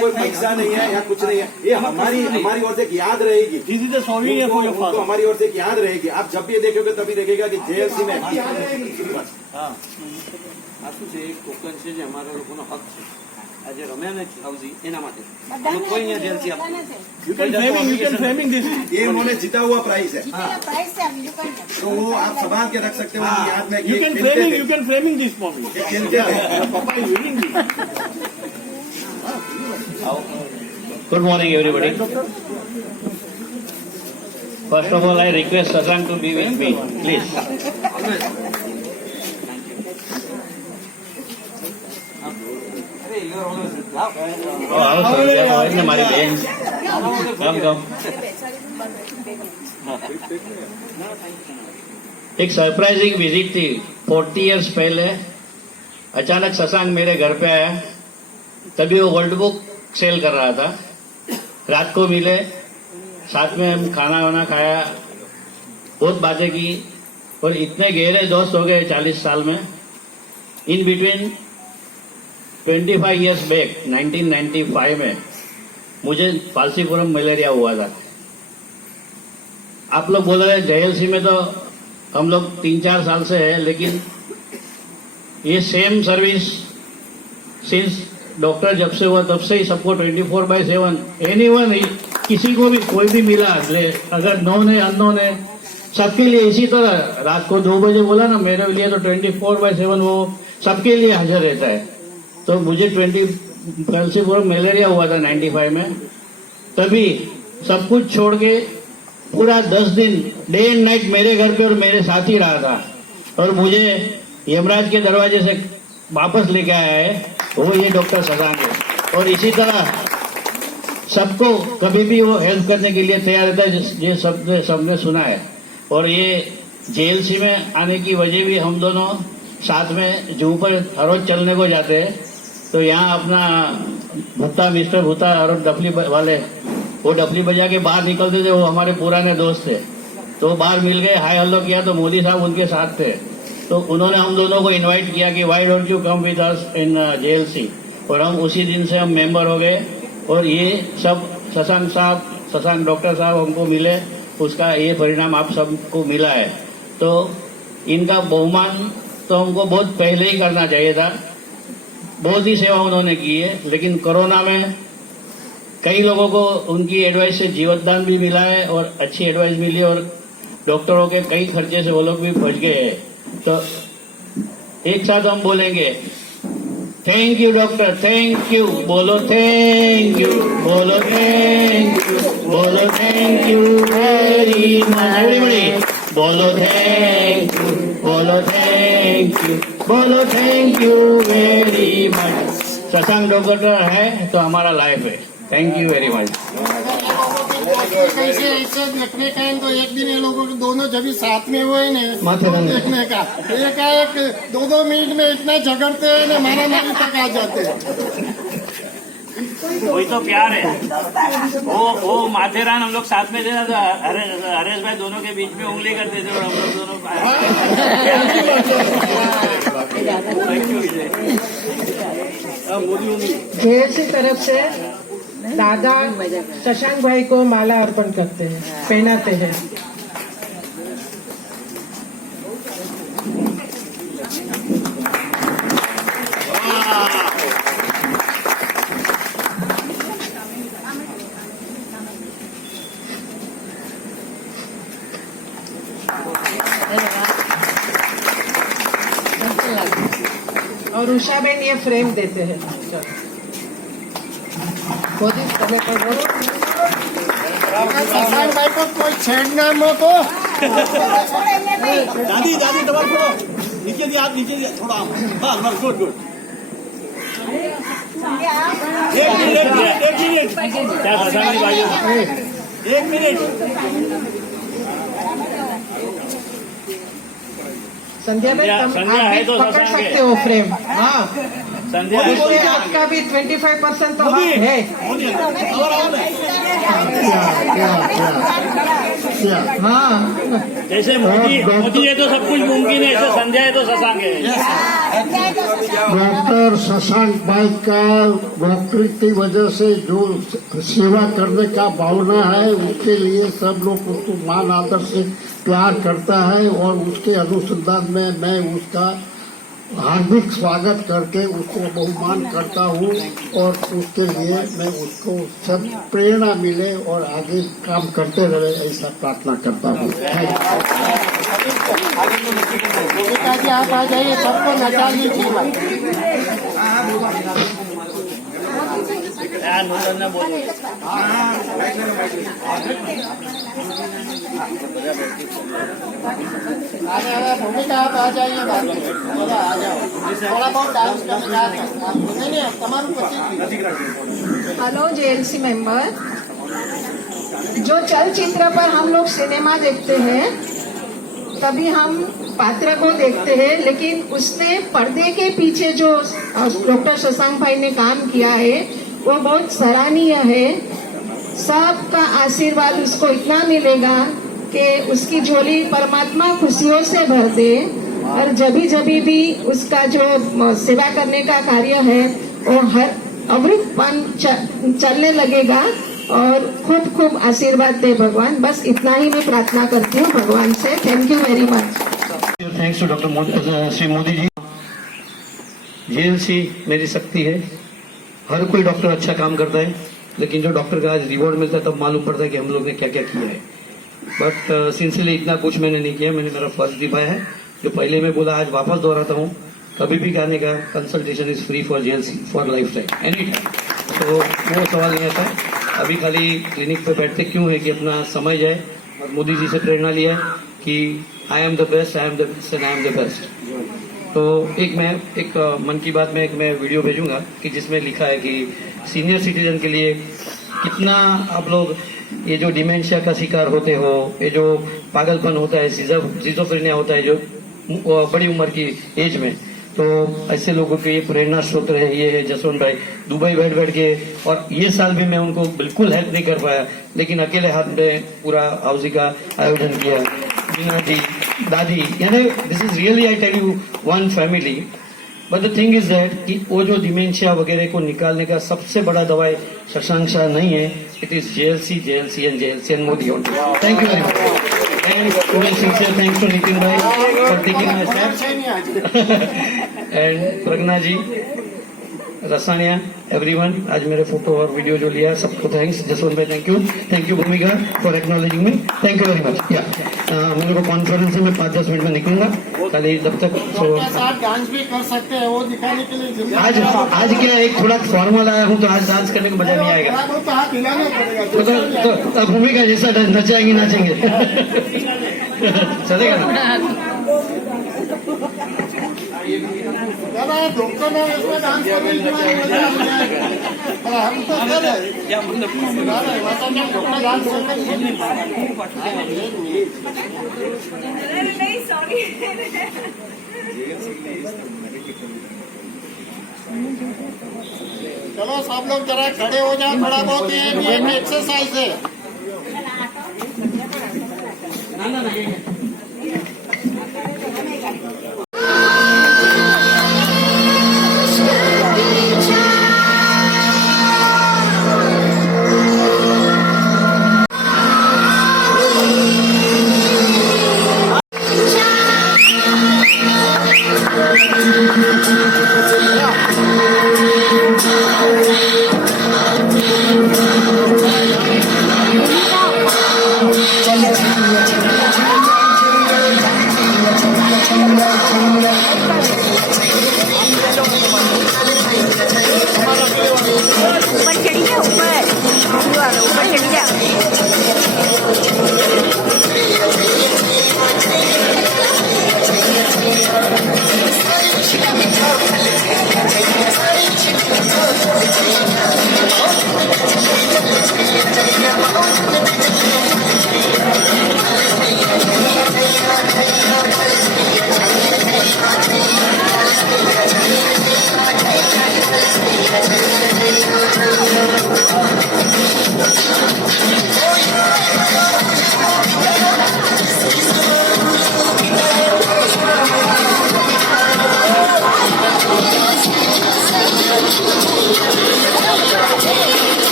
कोई पैसा नहीं है या कुछ नहीं है, ये हमारी ओर से एक याद रहेगी। तो हमारी ओर से एक याद रहेगी। आप जब भी ये देखोगे तभी देखेगा कि जेएलसी में શું છે એક ટોકન છે જે અમારા લોકોનો હક છે, આજે રમ્યા ને હાઉસી એના માટે કોઈ અહીંયા જેલસી આપે। યુ કેન ફ્રેમિંગ દિસ, ये उन्होंने जीता हुआ प्राइज है, तो वो आप संभाल के रख सकते हो याद में। You can framing this for me. पापा is reading this. Good morning, everybody. First of all, I request Shashank to be with me, please. हमारी बहन कम एक सरप्राइजिंग विजिट थी 40 इयर्स पहले। अचानक शशांक मेरे घर पे आया, तभी वो वर्ल्ड बुक सेल कर रहा था। रात को मिले, साथ में हम खाना वाना खाया बहुत बातें की और इतने गहरे दोस्त हो गए 40 साल में। इन बिटवीन 25 इयर्स बैक 1995 में मुझे पालसीपुरम मलेरिया हुआ था। आप लोग बोल रहे हैं जेएलसी में तो हम लोग 3-4 साल से है, लेकिन ये सेम सर्विस सिंस डॉक्टर जब से हुआ तब से ही सबको 24/7 एनीवन, किसी को भी कोई भी मिला, अगर नोन है अननोन है, सबके लिए इसी तरह रात को 2 बजे बोला ना, मेरे लिए तो 24/7 वो सबके लिए हाजिर रहता है। तो मुझे पालसीपुरम मलेरिया हुआ था 95 में, तभी सब कुछ छोड़ के पूरा 10 दिन डे एंड नाइट मेरे घर पे और मेरे साथ ही रहा था, और मुझे यमराज के दरवाजे से वापस लेके आया है वो ये डॉक्टर शशांक है। और इसी तरह सबको कभी भी वो हेल्प करने के लिए तैयार रहता है, ये सबने सुना है। और ये जेएलसी में आने की वजह भी हम दोनों साथ में जू पर हर रोज चलने को जाते हैं। तो यहाँ अपना भुट्टा, मिस्टर भुट्टा और डफली वाले, वो डफली बजा के बाहर निकलते थे, वो हमारे पुराने दोस्त थे। तो बाहर मिल गए, हाय हेलो किया, तो मोदी साहब उनके साथ थे। तो उन्होंने हम दोनों को इनवाइट किया कि why don't you come with us in JLC, और हम उसी दिन से हम मेंबर हो गए। और ये सब शशांक डॉक्टर साहब हमको मिले, उसका ये परिणाम आप सबको मिला है। तो इनका बहुमान तो हमको बहुत पहले ही करना चाहिए था। बहुत ही सेवा उन्होंने की है, लेकिन कोरोना में कई लोगों को उनकी एडवाइस से जीवनदान भी मिला है और अच्छी एडवाइस मिली, और डॉक्टरों के कई खर्चे से वो लोग भी बच गए हैं। तो एक साथ हम बोलेंगे thank you doctor, thank you, बोलो थैंक यू, बोलो थैंक यू, बोलो थैंक यू वेरी मच, बोलो थैंक यू, बोलो थैंक यू, बोलो thank you very much. Shashank doctor है तो हमारा लाइफ है। Thank you very much. कैसे ऐसे देखने का है, तो एक दिन ये लोगों के दोनों जब भी साथ में हुए ना देखने का, एक 2-2 मिनट में इतना झगड़ते हैं ना, मारा मारी तक आ जाते हैं। वही तो प्यार है। वो माथेरान हम लोग साथ में थे, हरेश भाई दोनों के बीच में उंगली करते थे और हम लोग दोनों जेएलसी तरफ से दादा शशांक भाई को माला अर्पण करते हैं, पहनाते हैं। और उषाबेन ये फ्रेम देते हैं। शशांक भाई को कोई छेड़ना मत हो। दादी दबा छोड़ो, नीचे दिया, आप नीचे दिया, थोड़ा हाँ, गुड गुड। एक मिनट संध्या में आप भी तो पकड़ सकते हो फ्रेम। हाँ, संध्या इसलिए आपका भी 25% तो है। हाँ, जैसे मोदी है तो सब कुछ मुमकिन है, ऐसे संध्या है तो शशांक है। डॉक्टर शशांक भाई का डॉक्टरी की वजह से जो सेवा करने का भावना है, उसके लिए सब लोग उसको मान आदर से प्यार करता है, और उसके अनुसंधान में मैं उसका हार्दिक स्वागत करके उसको बहुमान करता हूँ, और उसके लिए मैं उसको सब प्रेरणा मिले और आगे काम करते रहे, ऐसा प्रार्थना करता हूँ। जी आप आ जाइए, सबको नचा लीजिए। भूमिका आप आ जाइए, आ जाओ, थोड़ा बहुत डांस हेलो जेएलसी मेंबर, जो चलचित्र पर हम लोग सिनेमा देखते हैं तभी हम पात्र को देखते हैं, लेकिन उसने पर्दे के पीछे जो डॉक्टर शशांक भाई ने काम किया है वो बहुत सराहनीय है। सबका आशीर्वाद उसको इतना मिलेगा कि उसकी झोली परमात्मा खुशियों से भर दे और जभी भी उसका जो सेवा करने का कार्य है वो हर अमृतपन चलने लगेगा और खूब खूब आशीर्वाद दे भगवान। बस इतना ही मैं प्रार्थना करती हूँ भगवान से। Thank you very much. Thanks to doctor Shri Modi ji. JLC मेरी शक्ति है। हर कोई डॉक्टर अच्छा काम करता है, लेकिन जो डॉक्टर का आज रिवॉर्ड मिलता है तब मालूम पड़ता है कि हम लोग ने क्या क्या किया है। बट सिंसियरली इतना कुछ मैंने नहीं किया, मैंने मेरा फर्ज निभाया है। जो पहले मैं बोला आज वापस दोहराता हूँ, कभी भी कहने का consultation is free for JLC for life time any time. तो वो सवाल नहीं आता है। अभी खाली क्लिनिक पे बैठते क्यों है कि अपना समय जाए, और मोदी जी से प्रेरणा लिया है कि I am the best, I am the best and I am the best. तो एक मन की बात में एक मैं वीडियो भेजूंगा कि जिसमें लिखा है कि सीनियर सिटीजन के लिए कितना आप लोग ये जो डिमेंशिया का शिकार होते हो, ये जो पागलपन होता है, सिजोफ्रेनिया होता है जो बड़ी उम्र की एज में, तो ऐसे लोगों के ये प्रेरणा स्रोत रहे। ये है जसवंत भाई दुबई बैठ के, और ये साल भी मैं उनको बिल्कुल हेल्प नहीं कर पाया, लेकिन अकेले हाथ में पूरा हाउसिंग का आयोजन किया। मीना जी, दादी, यानी this is really I tell you one family. But the thing is that कि वो जो डिमेंशिया वगैरह को निकालने का सबसे बड़ा दवाई शशांक शाह नहीं है, it is JLC and Modi only. Thank you very much. And sincere thanks to Nitin bhai for taking my steps and Pragna ji, Rasania, everyone. आज मेरे फोटो और वीडियो जो लिया सबको थैंक्स। जसवंत भाई थैंक यू भूमिका for acknowledging me. Thank you very much. या मेरे को कॉन्फ्रेंस से मैं 5-10 मिनट में निकलूंगा, खाली जब तक साथ डांस भी कर सकते हैं, वो दिखाने के लिए। आज क्या एक थोड़ा फॉर्मल आया हूँ, तो आज डांस करने का मजा नहीं आएगा। तो हाथ हिलाना पड़ेगा। तो भूमिका जैसा नचाएंगे चलेगा ना। डॉक्टर ने इसमें डांस करने की मजा हम तो कर डॉक्टर डांस चलो सब लोग जरा खड़े हो जाओ, थोड़ा बहुत ये भी एक एक्सरसाइज है।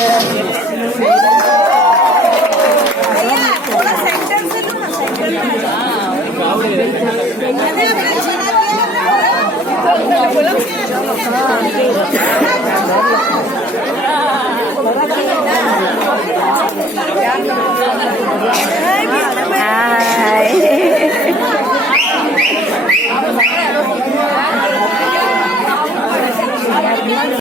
Yeah.